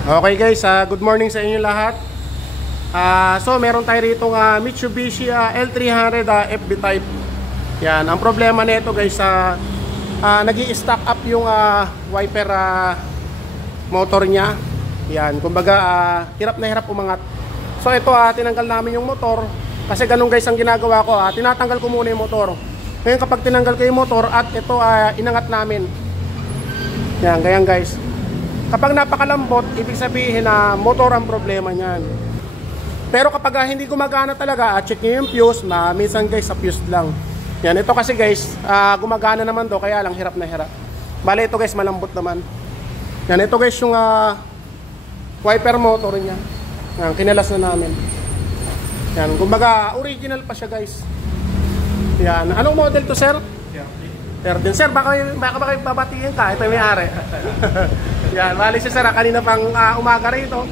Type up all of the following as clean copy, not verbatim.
Okay guys, good morning sa inyo lahat. So meron tayo rito Mitsubishi L300 FB type. Yan, ang problema nito guys, nag-i-stack up yung wiper motor niya. Yan, kumbaga hirap na hirap umangat. So ito tinanggal namin yung motor kasi ganun guys ang ginagawa ko. Tinatanggal ko muna yung motor. Ngayon kapag tinanggal ko yung motor at ito inangat namin. Yan, ganyan guys. Kapag napakalambot, ibig sabihin na motor ang problema niyan. Pero kapag hindi gumagana talaga, check nyo yung fuse, minsan guys sa fuse lang. Yan, ito kasi guys, gumagana naman do, kaya lang hirap na hirap. Bale ito guys, malambot naman. Yan, ito guys yung wiper motor niya. Yan, kinalas na namin. Yan, kumbaga original pa siya guys. Yan, anong model to sir? Din sir, baka kayo babatiin ka, ito yung may-ari. Yan, bali si sir, kanina pang umaga rito,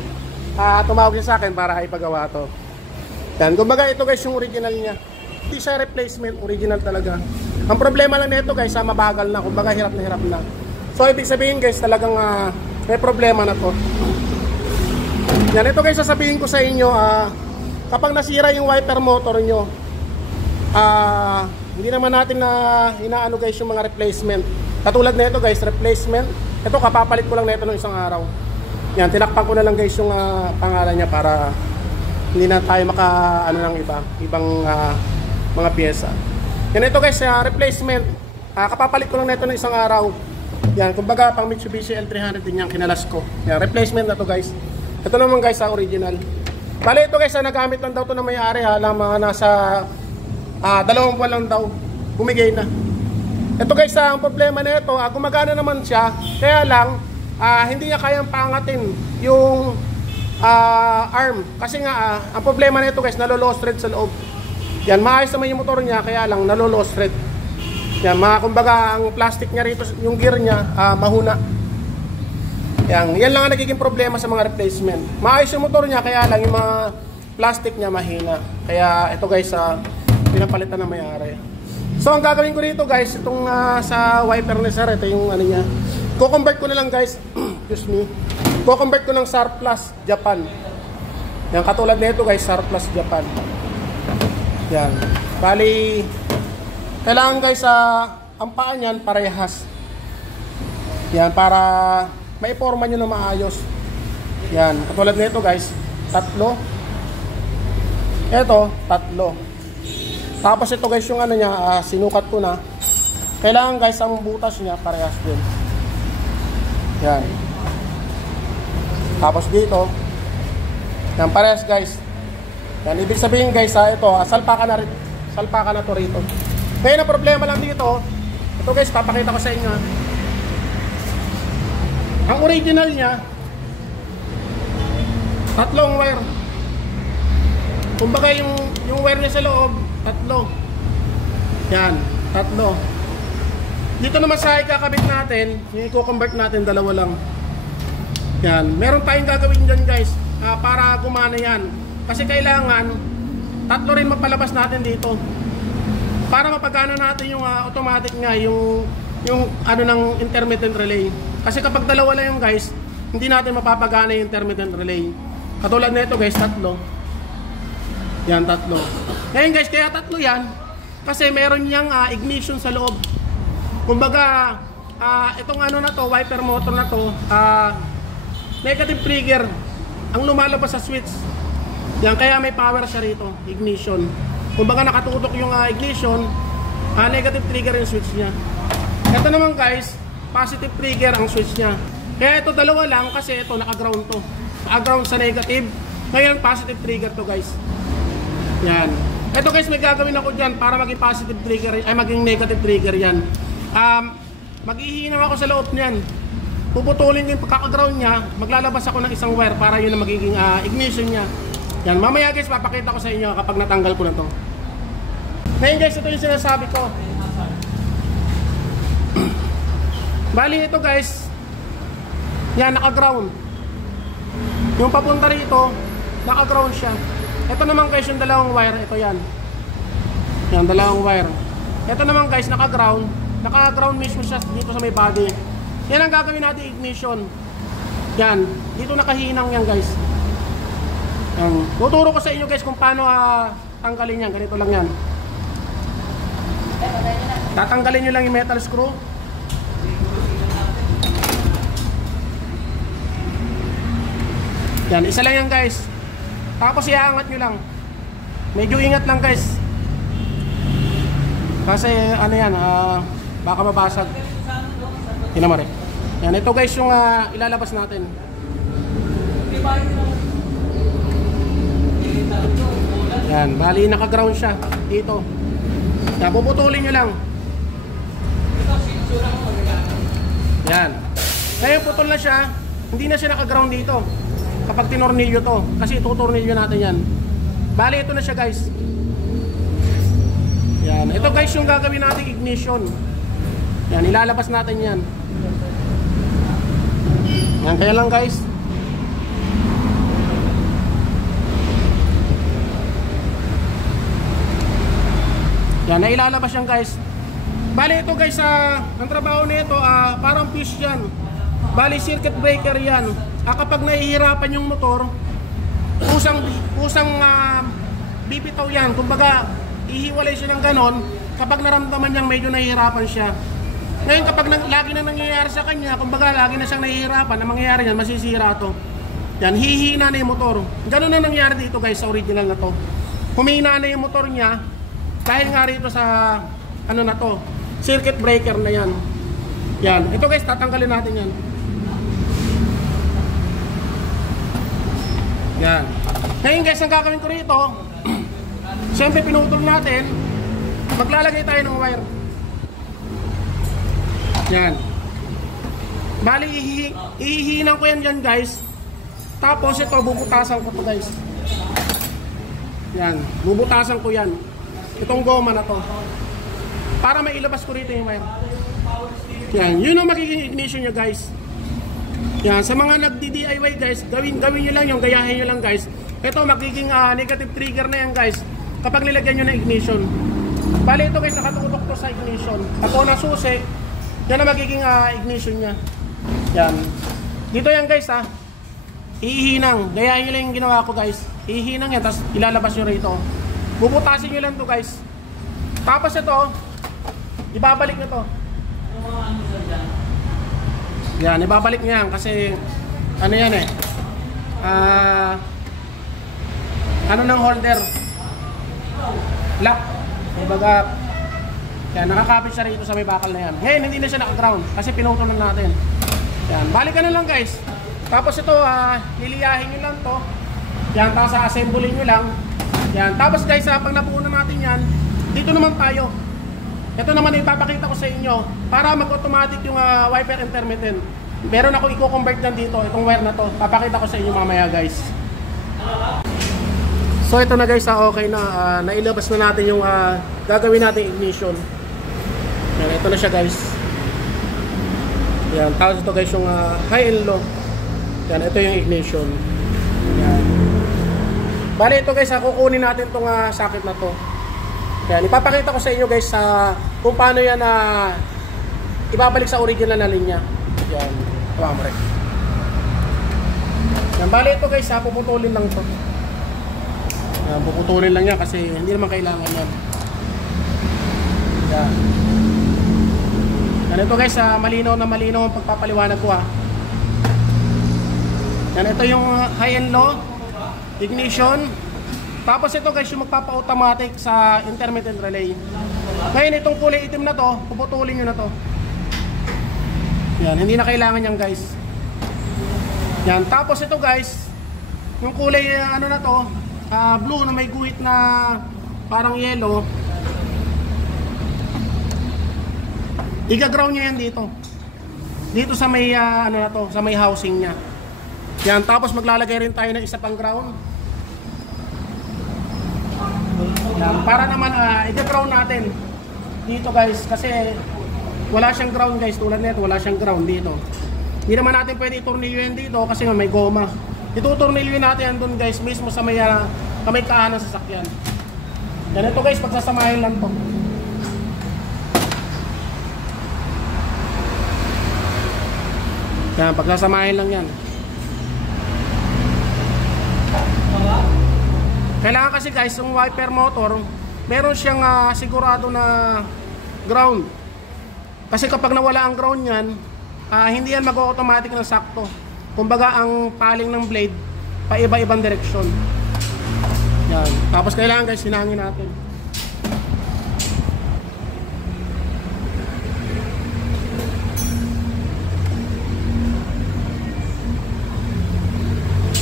tumawag siya sa akin para ipagawa to. Yan, kumbaga ito guys yung original niya. Hindi siya replacement, original talaga. Ang problema lang nito guys, mabagal na, kumbaga hirap na. So ibig sabihin guys, talagang may problema na to. Yan, ito guys, sasabihin ko sa inyo, kapag nasira yung wiper motor nyo, hindi naman natin na inaano guys yung mga replacement. Katulad na ito guys, replacement. Ito kapapalit ko lang na ito ng isang araw. Yan, tinakpan ko na lang guys yung pangalan niya para hindi na tayo maka ano ng ibang mga piyesa. Yan, ito guys, replacement. Kapapalit ko lang na ito ng isang araw. Yan, kumbaga pang Mitsubishi L300 din yan, kinalas ko. Yan, replacement na to guys. Ito naman guys, original. Bale ito guys, nagamit lang daw to ng may-ari, mga nasa 2 buwan lang daw, bumigay na. Ito guys, ang problema na ito, gumagana naman siya, kaya lang hindi niya kayang pangatin yung arm. Kasi nga, ang problema na ito guys, nalo-lost thread sa loob. Yan, maayos naman yung motor niya, kaya lang nalo-lost thread. Yan, kumbaga ang plastic niya rito, yung gear niya, mahuna. Yan lang ang nagiging problema sa mga replacement. Maayos yung motor niya, kaya lang yung mga plastic niya mahina. Kaya ito guys, pinapalitan na may-ari. So ang gagawin ko dito guys, itong sa wiper ni sir, ito yung ano niya. Ko-convert ko na lang guys. Excuse me. Ko-convert ko ng Surplus Japan. Yan, katulad nito guys, Surplus Japan. Yan. Bali kailangan guys ang paa niyan parehas. Yan, para maiporma niyo na maayos. Yan, katulad nito guys, 3. Ito, 3. Tapos ito guys yung ano niya, sinukat ko na. Kailangan guys ang butas niya parehas din. Yan. Tapos dito, yan parehas guys. Yan, ibig sabihin guys, ito, salpakan na to rito. Ngayon ang problema lang dito, ito guys, papakita ko sa inyo. Ang original niya, 3 wire. Kumbaga yung wire niya sa loob, 3. Yan, 3. Dito naman sa ikakabit natin, yung i-convert natin, 2 lang. Yan, meron tayong gagawin dyan guys, para gumana yan. Kasi kailangan 3 rin mapalabas natin dito. Para mapagana natin yung automatic nga, yung ano ng intermittent relay. Kasi kapag 2 lang yung guys, hindi natin mapapagana yung intermittent relay. Katulad na ito guys, 3. Yan, 3. Ngayon guys, kaya 3 yan kasi meron niyang ignition sa loob. Kumbaga, itong ano na to, wiper motor na to, negative trigger ang lumalabas sa switch. Yan, kaya may power siya rito, ignition. Kumbaga nakatutok yung ignition, negative trigger yung switch niya. Ito naman guys, positive trigger ang switch niya. Kaya ito 2 lang kasi ito naka-ground to. Naka-ground sa negative. Ngayon positive trigger to guys. Yan. Ito guys, may gagawin ako dyan para maging positive trigger, ay maging negative trigger yan. Mag-ihinaw ako sa loob niyan. Puputulin ko yung pagkaka-ground niya, maglalabas ako ng isang wire para yun ang magiging ignition niya. Yan, mamaya guys, papakita ko sa inyo kapag natanggal ko na to. Ngayon guys, ito yung sinasabi ko. Bali ito guys, yan, naka-ground. Yung papunta rito, naka-ground siya. Ito naman guys yung 2 wire, ito yan. Yan, 2 wire. Ito naman guys, naka-ground mismo siya dito sa may body. Yan ang gagawin natin, ignition. Yan, dito nakahinang yan guys. Yan. Tuturo ko sa inyo guys kung paano tanggalin yan. Ganito lang yan. Tatanggalin nyo lang yung metal screw. Yan, isa lang yan guys. Tapos iaangat nyo lang. Medyo ingat lang guys. Kasi ano yan, baka mabasag. Hinamari. Yan, ito guys yung ilalabas natin. Yan, bali naka-ground siya dito. Yan, puputulin nyo lang. Yan. Ngayon putol na siya. Hindi na siya naka-ground dito kapag tinornilyo to. Kasi tutornilyo natin yan. Bali ito na siya guys. Yan. Ito guys yung gagawin natin ignition. Yan, ilalabas natin yan. Yan, kaya lang guys. Yan, nailalabas yan guys. Bali ito guys, ang trabaho nito parang fish yan. Bali circuit breaker yan. Kapag nahihirapan yung motor, kusang bibitaw yan. Kumbaga, ihiwalay siya ng ganon kapag naramdaman niyang medyo nahihirapan siya. Ngayon kapag lagi na nangyayari sa kanya, kumbaga lagi na siyang nahihirapan, na mangyayari yan, masisira to. Yan, hihina na yung motor. Ganon na nangyari dito guys sa original na to. Humina na yung motor niya dahil nga rito sa ano na to, circuit breaker na yan. Yan, ito guys, tatanggalin natin yan. Yan. Ngayon guys, ang gagawin ko rito, siyempre pinutol natin, maglalagay tayo ng wire. Yan. Bali, ihihinan ko yan dyan guys. Tapos ito, bubutasan ko to guys. Yan, bubutasan ko yan. Itong goma na to. Para mailabas ko rito yung wire. Yan, yun ang magiging ignition nyo guys. Yan, sa mga nagdi-DIY guys, gawin nyo lang yung, gayahin nyo lang guys. Ito magiging negative trigger na yan guys kapag nilagyan nyo ng ignition. Bali ito guys, nakatutok to sa ignition. Ako na susi, yan ang magiging ignition nya. Yan. Dito yan guys ihinang. Gayahin nyo lang yung ginawa ko guys. Ihinang yan, tapos ilalabas nyo rito. Bubutasin nyo lang to guys. Tapos ito, ibabalik nyo to. Yan, ibabalik nyo yan kasi ano yan ano ng holder, lock. Kumbaga, yan, nakakapit siya rito sa may bakal na yan. Ngayon, hindi na siya naka-ground kasi pinutulan natin. Yan, balikan na lang guys. Tapos ito, liliyahin nyo lang to. Yan, tapos assemblein nyo lang. Yan, tapos guys, pag napunan natin yan, dito naman tayo. Ito naman ipapakita ko sa inyo para mag-automatic yung wiper intermittent. Meron ako i-convert dyan dito, itong wire na to. Papakita ko sa inyo mamaya guys. So ito na guys, okay na. Nailabas na natin yung gagawin natin ignition. Yan, ito na siya guys. Yan, tapos ito guys yung high and low. Yan, ito yung ignition. Yan. Bali ito guys, kukunin natin itong socket na to. Yan, ipapakita ko sa inyo guys kung paano yan ibabalik sa original na linya. Yan, tama rin. Yan, bali ito guys, puputulin lang to. Yan, puputulin lang yan kasi hindi naman kailangan yan. Yan. Yan, ito guys, malinaw na malinaw ang pagpapaliwanag ko Yan, ito yung high and low ignition. Tapos ito guys yung magpapa-automatic sa intermittent relay. Ngayon itong kulay itim na to, puputulin nyo na to. Yan, hindi na kailangan yan guys. Yan, tapos ito guys, yung kulay ano na to, blue na may guhit na parang yellow. Iga-ground nyo yan dito. Dito sa may ano na to, sa may housing nya. Yan, tapos maglalagay rin tayo ng isa pang ground. Yan, para naman i-ground natin dito guys kasi wala siyang ground guys, tulad nito wala siyang ground dito. Hindi naman natin pwede itornilyo yan dito kasi may goma. Itutornilyo natin yan doon guys mismo sa may kahan ng sasakyan. Yan, ito guys, pagsasamahin lang to. Yan, pagsasamahin lang yan. Kailangan kasi guys, yung wiper motor, meron siyang sigurado na ground. Kasi kapag nawala ang ground yan, hindi yan mag-automatic ng sakto. Kumbaga ang paling ng blade, pa iba-ibang direksyon. Yan. Tapos kailangan guys, hinangin natin.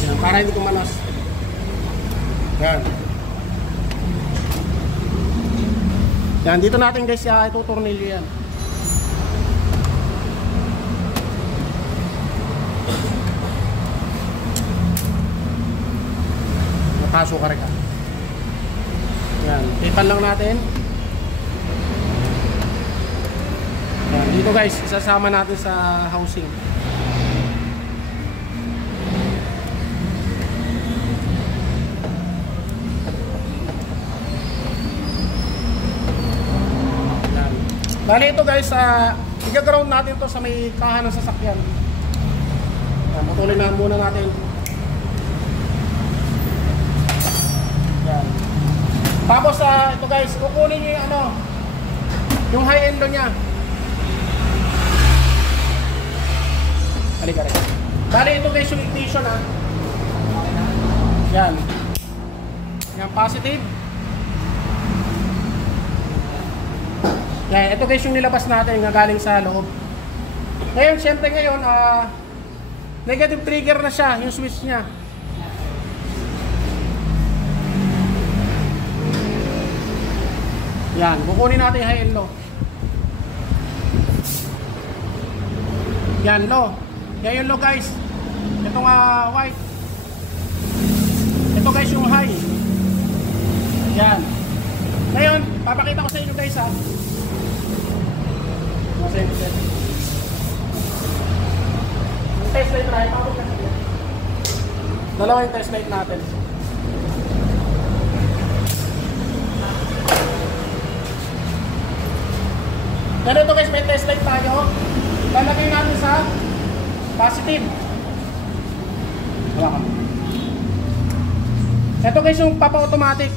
Yan, para hindi kumalas. Yan. Yan, dito natin guys, itutornilyo yan. Nakaso ka rin ka. Yan, tipan lang natin. Yan, dito guys, isasama natin sa housing. Bali ito guys, i-ground natin to sa may kaha ng sasakyan. Putulin na muna natin. Yan. Tapos ito guys, kukunin nyo yung yung high end niya. Halika rin. Bali ito guys yung ignition Yan. Yan, positive. Yan, ito guys yung nilabas natin na galing sa loob. Ngayon, syempre ngayon, negative trigger na siya, yung switch niya. Yan, kukunin natin yung high and low. Yan, low. Yan yung low guys. Itong white. Ito guys yung high. Yan. Ngayon, papakita ko sa inyo guys yung test light tayo. Dalawa yung test light natin. Ganito guys, may test light tayo. Lalagay natin sa positive. Wala ka. Ito guys yung papa-automatic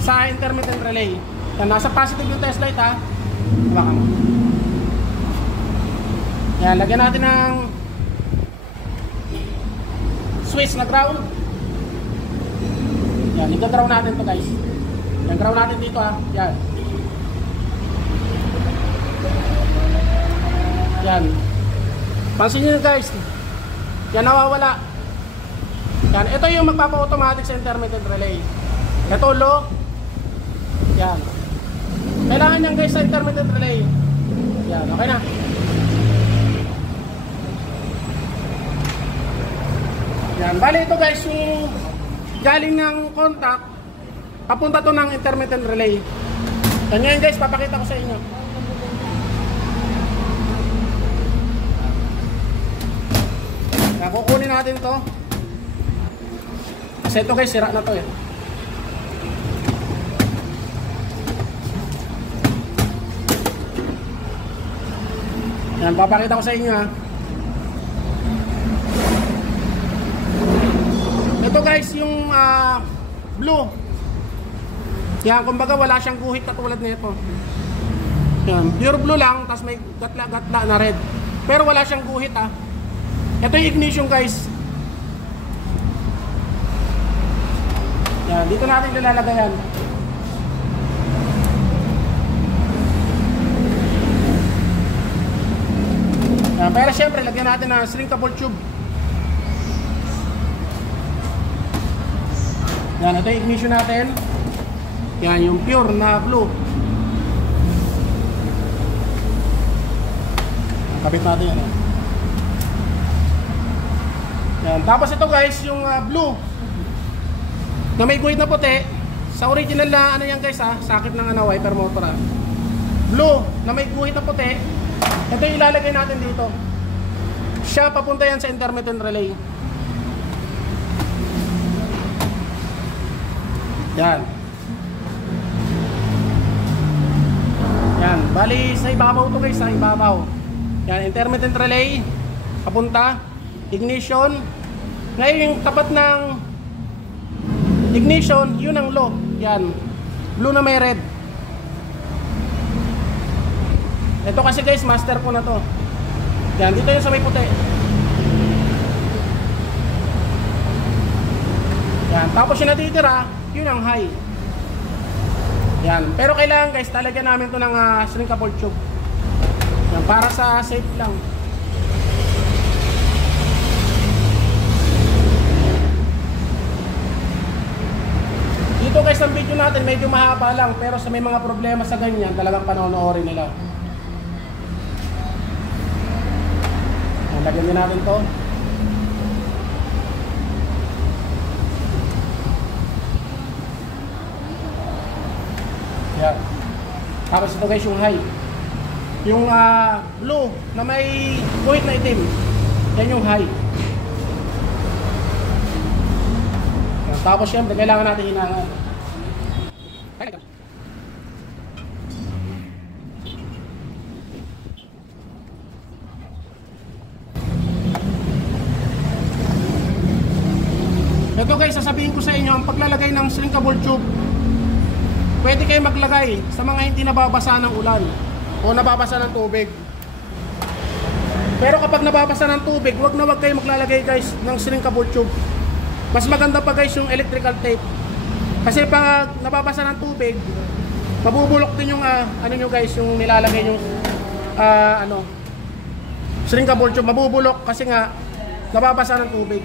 sa intermittent relay. Yan, nasa positive yung test light Wala ka. Yan, lagyan natin ng switch na ground. Yan, i-ground natin to guys. Yan, ground natin dito Yan. Yan. Pansin nyo guys. Yan, nawawala. Yan, ito yung magpapa-automatic sa intermittent relay. Ito low. Yan. Kailangan yan guys sa intermittent relay. Yan, okay na. Yan, bali ito guys yung galing ng contact papunta to ng intermittent relay. Yan ngayon guys, papakita ko sa inyo. Yan, kukunin natin to. Kasi ito guys, sira na to Yan, papakita ko sa inyo Ito guys yung blue. Yan, kumbaga wala siyang guhit katulad nito. Yan, pure blue lang, tapos may gatla-gatla na red. Pero wala siyang guhit Ito yung ignition guys. Yan, dito natin nilalagay yan. Yan, pero syempre lagyan natin na shrinkable tube. Yan, ito yung ignition natin. Yan, yung pure na blue. Kabit natin yan. Yan, tapos ito guys, yung blue na may guhit na puti. Sa original na yan guys sakit ng wiper motor Blue na may guhit na puti. Ito yung ilalagay natin dito. Siya, papunta yan sa intermittent relay. Yan. Yan, bali sa ibabaw to guys, sa ibabaw. Yan, intermittent relay papunta, ignition. Ngayon yung tapat ng Ignition, yun ang low. Yan. Blue na may red. Ito kasi guys, master ko na to. Yan, dito yung sa may puti. Yan, tapos yung natitira, yun ang high. Yan, pero kailangan guys, talagyan namin to ng shrinkable tube. Yan, para sa safe lang. Dito guys, ang video natin medyo mahaba lang, pero sa may mga problema sa ganyan, talagang panonoorin nila. Yan, lagyan din natin to. Yan. Tapos ito guys yung high. Yung blue na may guhit na itim. Yan yung high. Yan. Tapos syempre kailangan natin hinangan. Ito guys, sasabihin ko sa inyo, ang paglalagay ng shrinkable tube, pwede kayo maglagay sa mga hindi nababasa ng ulan o nababasa ng tubig. Pero kapag nababasa ng tubig, wag na wag kayo maglalagay guys ng shrinkable tube. Mas maganda pa guys yung electrical tape. Kasi pag nababasa ng tubig, mabubulok din yung ano nyo guys, yung nilalagay yung shrinkable tube. Mabubulok kasi nga nababasa ng tubig.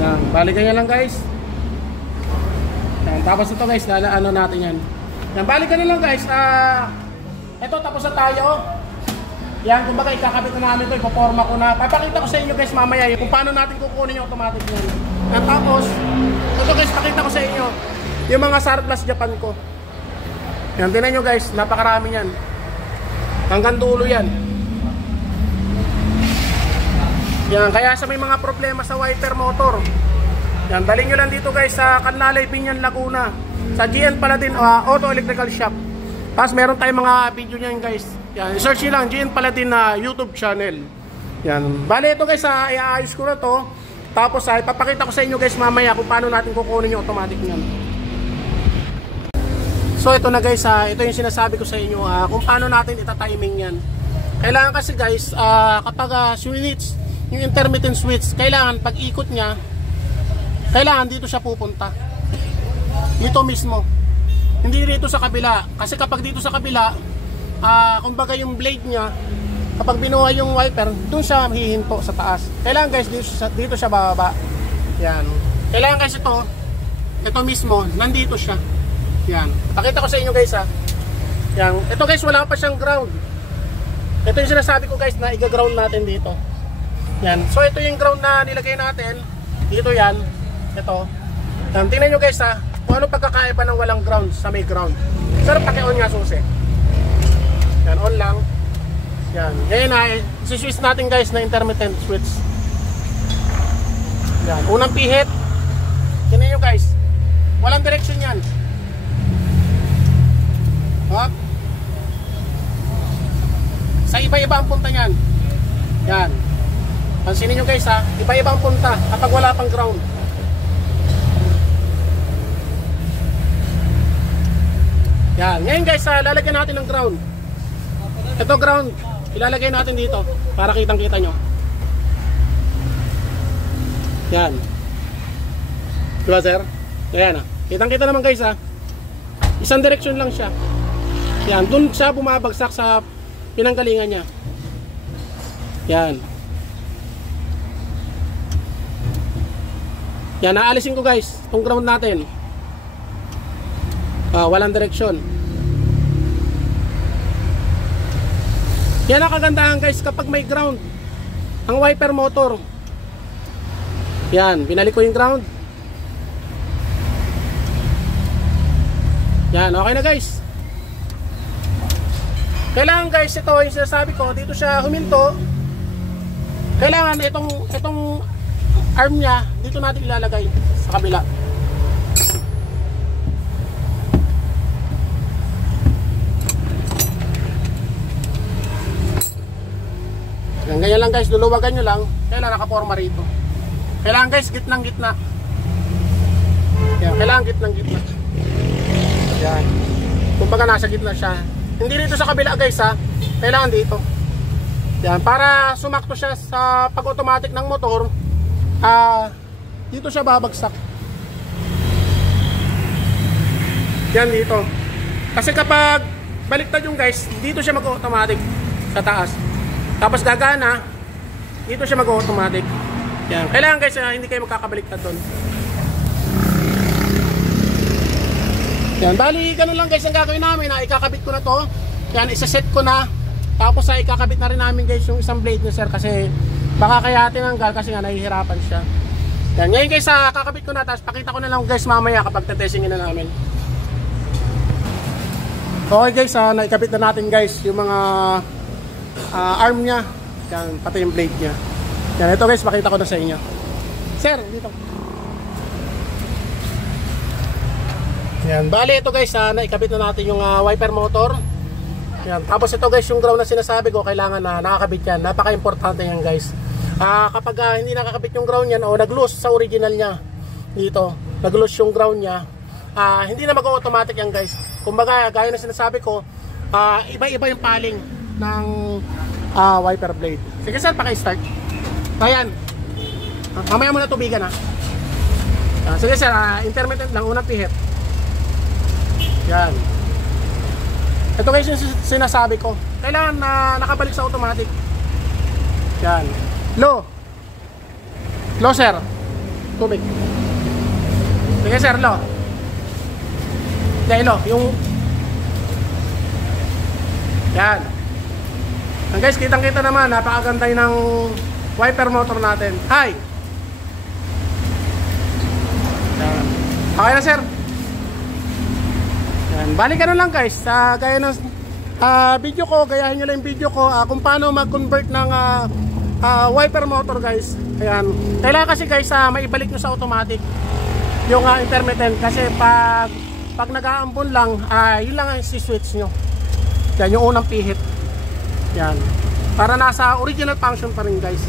Yan, balikan nyo lang guys. Yan, tapos ito guys, ano natin yan. Yan, balikan nyo lang guys. Ito, tapos na tayo. Yan, kumbaga ikakabit na namin ito, ipoforma ko na. Papakita ko sa inyo guys mamaya kung paano natin kukunin yung automatic yan. Yan, tapos, ito guys, pakita ko sa inyo yung mga surplus Japan ko. Yan, tinan nyo guys, napakarami yan. Hanggang dulo yan. Yan, kaya sa may mga problema sa wiper motor, yan, dalhin nyo lang dito guys sa Canlalay, Binyan, Laguna, sa GN Paladin Auto Electrical Shop. Tapos meron tayong mga video nyan guys. Yan, search nyo lang GN Paladin na YouTube channel. Yan, bale ito guys, iaayos ko na to. Tapos ipapakita ko sa inyo guys mamaya kung paano natin kukunin yung automatic nyan. So ito na guys, ito yung sinasabi ko sa inyo kung paano natin ita-timing yan. Kailangan kasi guys, kapag switch, yung intermittent switch, kailangan pag ikot niya, kailangan dito siya pupunta. Dito mismo. Hindi dito sa kabila. Kasi kapag dito sa kabila, kumbaga yung blade niya, kapag binuhay yung wiper, doon siya hihinto sa taas. Kailangan guys, dito siya bababa. Yan. Kailangan guys ito mismo, nandito siya. Yan. Pakita ko sa inyo guys Yan. Ito guys, wala pa siyang ground. Ito yung sinasabi ko guys na i-ground natin dito. Yan. So ito yung ground na nilagay natin. Dito yan. Ito. Yan. Tingnan nyo guys kung ano pagkakaiba ng walang ground sa may ground. Sir, paki-on nga susi. Yan, on lang. Yan. Ngayon isi-switch natin guys na intermittent switch. Yan. Unang pihit. Tingnan nyo guys. Walang direction yan. Hop. Sa iba-iba ang punta niyan. Yan. Pansinin nyo guys iba-ibang punta kapag wala pang ground. Yan, ngayon guys lalagyan natin ng ground. Ito ground, ilalagay natin dito para kitang-kita nyo. Yan. Diba sir? Ayan kitang-kita naman guys isang direction lang siya. Yan, dun siya bumabagsak sa pinanggalingan niya. Yan. Yan, naalisin ko guys itong ground natin. Walang direksyon. Yan ang kagandahan guys kapag may ground ang wiper motor. Yan, binalik ko yung ground. Yan, okay na guys. Kailangan guys, ito yung sinasabi ko, dito siya huminto. Kailangan itong arm niya, dito natin ilalagay sa kabila. Ganyan lang guys, luluwagan nyo lang. Kailangan nakaporma rito. Kailangan guys, gitnang-gitna. Yan, kailangan gitnang-gitna. Yan. Kumbaga nasa gitna siya. Hindi dito sa kabila guys ha. Kailangan dito. Yan, para sumakto siya sa pag-automatic ng motor. Dito siya babagsak. Yan dito. Kasi kapag baliktad yung guys, dito siya mag-automatic sa taas. Tapos gagana, dito siya mag-automatic. Yan. Kailangan guys, hindi kayo magkakabaliktad doon. Yan, bali ganun lang guys ang gagawin namin. Ikakabit ko na to. Yan, isa-set ko na. Tapos ikakabit na rin namin guys yung isang blade niya sir. Kasi baka kaya tinanggal kasi nga nahihirapan siya. Yan, ngayon guys, kakabit ko na. Tapos pakita ko na lang guys mamaya kapag tetestingin na namin. Okay guys, naikabit na natin guys yung mga arm niya. Yan, pati yung blade niya. Yan, ito guys, pakita ko na sa inyo. Sir, dito. Yan, bali ito guys, naikabit na natin yung wiper motor. Yan, tapos ito guys, yung ground na sinasabi ko, kailangan na nakakabit yan. Napaka-importante yan guys. Kapag hindi nakakabit yung ground yan o nag-loose sa original niya dito, nag-loose yung ground niya, hindi na mag-automatic yan guys. Kumbaga, gaya na sinasabi ko, iba-iba yung paling ng wiper blade. Sige sir, paki-start. Ayan. Mamaya muna tubigan ha. Sige sir, intermittent lang, unang pihit. Yan. Ito guys yung sinasabi ko. Kailangan nakabalik sa automatic. Yan. Low. Low sir. Tubig. Sige sir, low. Dahil low. Yung... Yan. Ang guys, kitang-kita naman. Napakaganda ng wiper motor natin. Hi. Yan. Okay na sir. Yan. Balik ka na lang guys. Gaya ng video ko, gayahin nyo lang yung video ko kung paano mag-convert ng wiper motor guys. Ayan. Kailangan kasi guys maibalik nyo sa automatic yung intermittent. Kasi pag nag-aambon lang, yun lang ang si-switch nyo. Yan, yung unang pihit. Yan. Para nasa original function pa rin guys.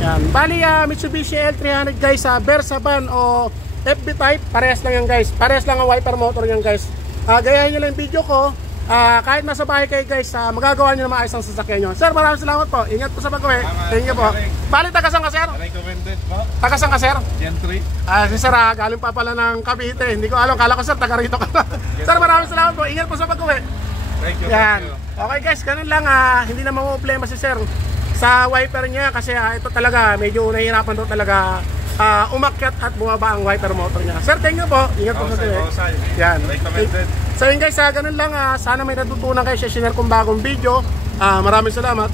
Yan. Bali Mitsubishi L300 guys, Versa van o FB type, parehas lang yan guys. Parehas lang ang wiper motor yan guys. Gayahin nyo lang yung video ko. Kahit nasa bahay kayo guys, magagawa nyo na maayos ang sasakyan nyo. Sir, maraming salamat po. Ingat po sa pag-uwi. Thank you po. Bali, taga-saan ka sir? Recommended po. Taga-saan ka sir? Gen 3. Si sir, galing pa pala ng Cavite. Hindi ko alam, kala ko sir, taga rito ka na. Sir, maraming salamat po. Ingat po sa pag-uwi. Thank you. Yan. Okay guys, ganun lang. Hindi na problema si sir sa wiper niya kasi ito talaga medyo nahihirapan daw talaga umakyat at bumaba ang wiper motor niya. Sir, thank you po. Ingat po sa sir. Yan. Recommended. So yun guys, ganun lang. Sana may natutunan kayo sa share kong bagong video. Maraming salamat.